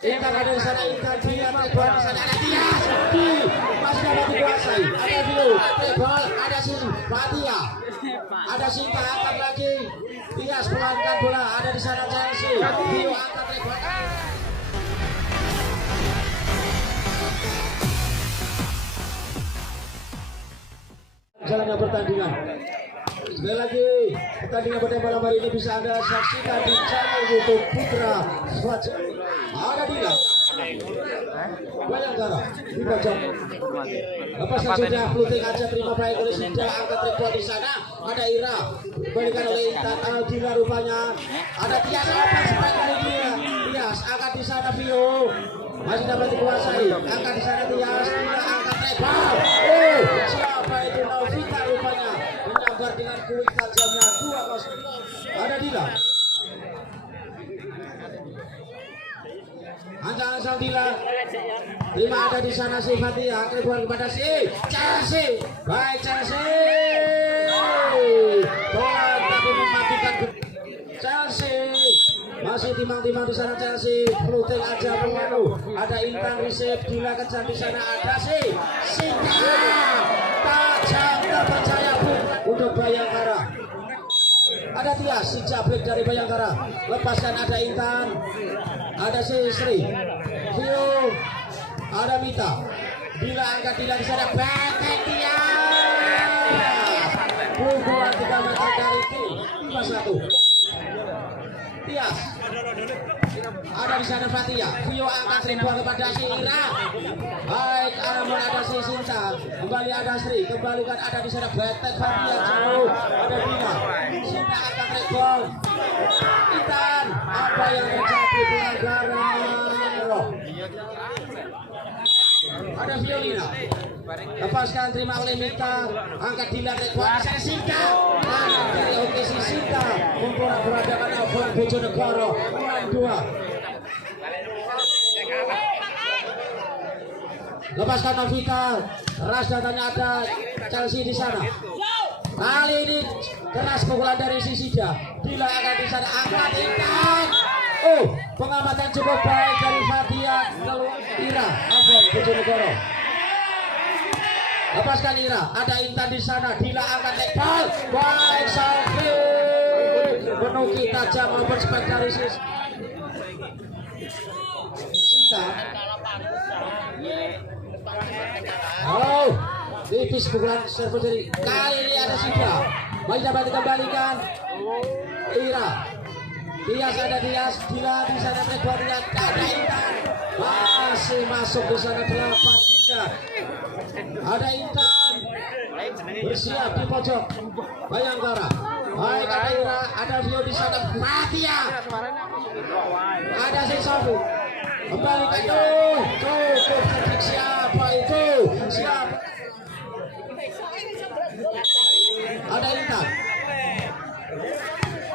Intan ada di sana, Intan dia terbal di sana, ada dia masih dapat dikuasai, ada dulu terbal, ada sini Fatia, ada Sinta angkat lagi, Tias pelankan bola, ada di sana Chelsea, Bio angkat terbal. Jalannya pertandingan. Sekali lagi pertandingan pada malam hari ini bisa Anda saksikan di channel YouTube Putra Swatch. Ada Dila Bayangkara di pojok. Lepaskan sudah Pluting aja terima baik oleh Sinta, angkat triple di sana. Ada Ira diberikan oleh Intan Dila rupanya. Ada Tias apa sebaik kali dia. Tias angkat di sana Vio. Masih dapat dikuasai. Angkat di sana Tias. Dila angkat triple. Siapa itu Novita rupanya menyambar dengan kulit tajamnya 2-0. Ada Dila. Ancang-ancang Dila. Lima ada di sana si Fatia. Keluar kepada si Chelsea. Baik Chelsea. Bola tapi mematikan Chelsea. Masih timang-timang di sana Chelsea. Pluting aja pengaruh. Ada Intan receive. Dila kejar di sana. Ada si Sinta. Tajam terpercaya untuk Bayangkara. Ada Tias si Jabrik dari Bayangkara. Lepaskan ada Intan. Ada si Sri. Vio. Ada Mita. Dila angkat Dila di sana. Batek dia. Pukulan 3 meter dari T. 5-1. Tias. Ada di sana Fatia. Vio angkat ribuan kepada si Ira. Baik, namun ada si Sinta. Kembali ada Sri. Kembalikan ada di sana Batek Fatia jauh. Ada Dila. Sinta angkat ribuan. Intan. Apa yang terjadi pelanggaran? Ada Violina. Lepaskan terima oleh Mita. Angkat Dila ribuan. Di sana Sinta. Anak dari OKC Sinta. Memporak-porandakan Alfon Bojonegoro 6-2. Lepaskan Novita. Keras datanya ada Chelsea di sana. Kali ini keras pukulan dari Sisida. Dila akan di sana angkat Intan. Pengamatan cukup baik dari Fatia lalu Ira Alfon Bojonegoro. Lepaskan Ira. Ada Intan di sana. Dila angkat bal. Baik Salvi. Menuki tajam memperspektaris Sinta. Tipis pukulan serve dari kali ini ada Sinta. Masih dapat dikembalikan Ira. Tias ada Tias. Dila di sana terbuat dengan ada Intan. Masih masuk di sana 8-3. Ada Intan bersiap di pojok Bayangkara. Baik ada Ira, ada Vio di sana. Fatia. Ada Sesafu. Kembalikan cukup siapa itu? Siapa? Ada Intan.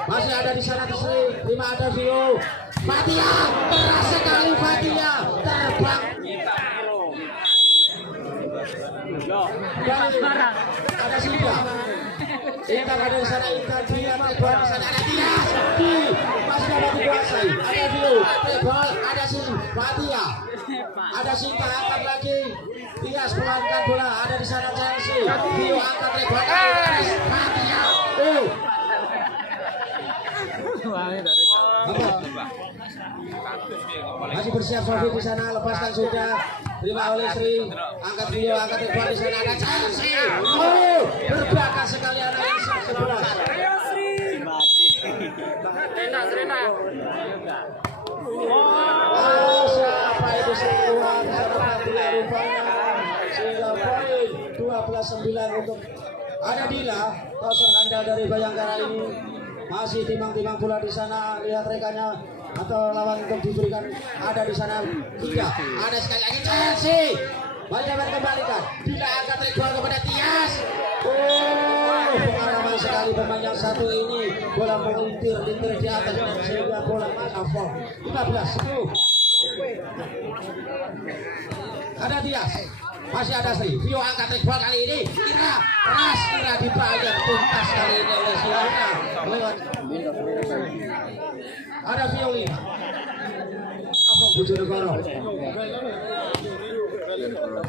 Masih ada di sana Sri. 5 ada Vio. Fatia. Keras sekali Fatia. Terbang. Ada Sinta. Intan ada di sana. Intan dia terbang di sana. Ada dia. Masih dapat dikuasai. Ada Vio. Terbang. Ada sini Fatia. Ada Sinta angkat lagi. Tias pelankan bola. Ada di sana Chelsea. Vio angkat terbang. Fatia. Masih bersiap Sofi di sana, lepaskan sudah. Terima oleh Sri, angkat Vio, angkat terbang di sana ada Chelsea. Berbakar sekali anak ini 11. Siapa itu seruan sehingga poin 12-9 untuk ada Dila. Tosor handal dari Bayangkara ini masih timang-timang pula di sana. Lihat rekannya atau lawan untuk diberikan ada di sana 3. Ada sekali lagi Chelsea. Masih dapat kembalikan. Dila angkat ribuan kepada Tias. Pengalaman sekali pemain yang satu ini. Bola mengintir di atas sehingga bola masuk. 15-10. Ada Tias. Masih ada Sri. Vio angkat ribuan kali ini. Ira. Keras. Ira dibayar tuntas kali ini oleh Silana. Lewat. Ada Violina. Bojonegoro.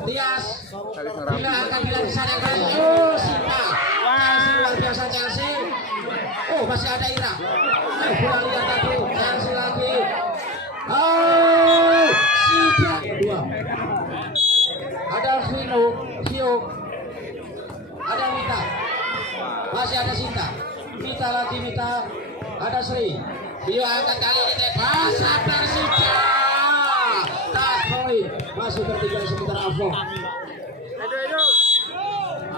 Tias bila akan dilaksanakan. Oh, Sinta luar biasa Chelsea. Oh, masih ada Ira. Bola liar tadi Chelsea lagi. Oh, Sinta dua. Ada Vio, ada Mita, masih ada Sinta. Mita lagi Mita, ada Sri. Vio angkat kali ini tebas Persija. Tas poin masih tertinggal sebentar Avon.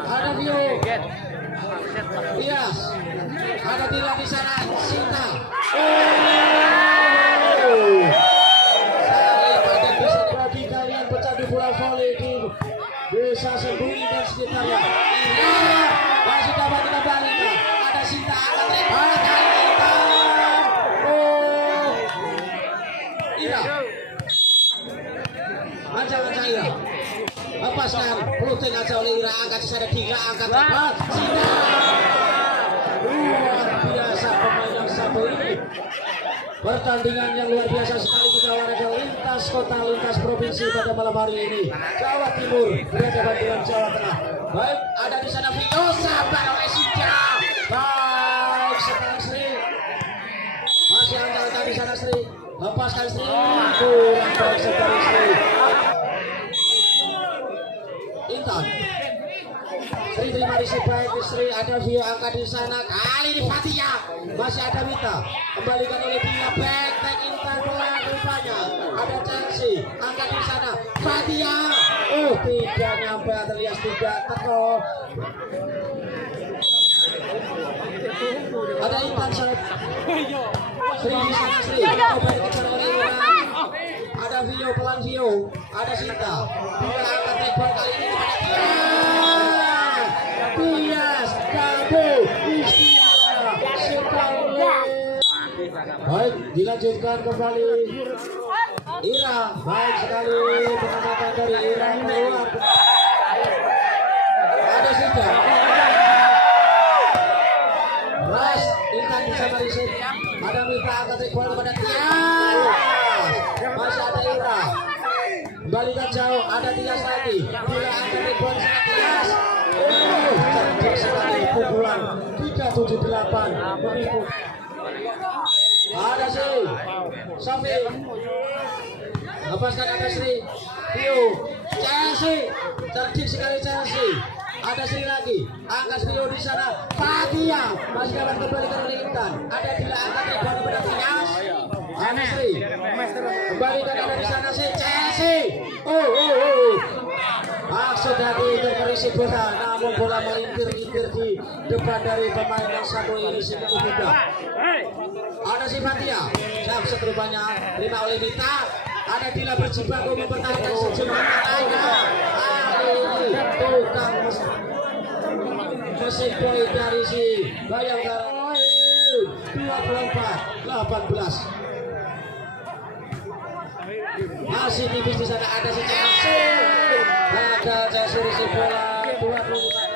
Ada Vio, Tias, ada Tila di sana, Sinta. Bagi kalian pecandu bola voli di Desa Sembunyi dan sekitarnya. Masih dapat kembali. Ada Sinta akan tembak kali ini. Oh, Ira. Ancang Ira. Lepaskan peluting aja oleh Ira, angkat sana Dila, angkat tembak Sinta. Luar biasa pemain yang satu ini. Pertandingan yang luar biasa sekali kita olahraga lintas kota, lintas provinsi pada malam hari ini. Jawa Timur berhadapan dengan Jawa Tengah. Baik, ada di sana Vio, sabar oleh Sinta. Baik, sekarang Sri. Masih angkat di sana Sri. Lepaskan Sri. Kurang baik sekali Sri. Intan. Sri terima risik baik Sri, ada Vio angkat di sana. Kali ini Fatia. Masih ada Mita. Kembalikan oleh Tia, back Intan pelan rupanya. Ada Chelsea angkat di sana. Fatia. Oh, tidak nyampe Atelias, tidak teko. Ada Intan Sarip. Sri di sana Sri. Kembalikan oleh Intan. Ada Vio, pelan Vio. Ada Sinta. Dia angkat tebal kali ini kepada Tia. Tias, Kabu, istimewa sekali. Baik, dilanjutkan kembali. Ira, baik sekali pengamatan dari Ira keluar. Ada Sinta. Ras, Intan bisa merisik. Ada Mita angkat tebal kepada Tias. Masih ada Ira. Kembalikan jauh, ada Tias lagi. Bila angkat tebal sana Tias. Oh, cantik sekali pukulan 378 menipu. Ada Sri, Sofi, lepaskan ada Sri, Vio, Chelsea, cantik sekali Chelsea. Ada Sri lagi, angkat Vio di sana. Fatia masih dapat kembalikan oleh Intan. Ada Dila angkat tebal kepada Tias. Ada Sri, kembalikan ada di sana Sri, Chelsea. Oh. Maksud dari terisi bola, namun bola melintir-lintir di depan dari pemain yang satu ini sehingga tidak. Ada si Fatia, siap seterupanya terima oleh Mita. Ada Dila berjibaku mempertahankan sejumlah matanya. Ali tukang mesin boy dari si Bayangkara 24-18. Masih tipis di sana, ada si Chelsea. Ada Chelsea bola 25.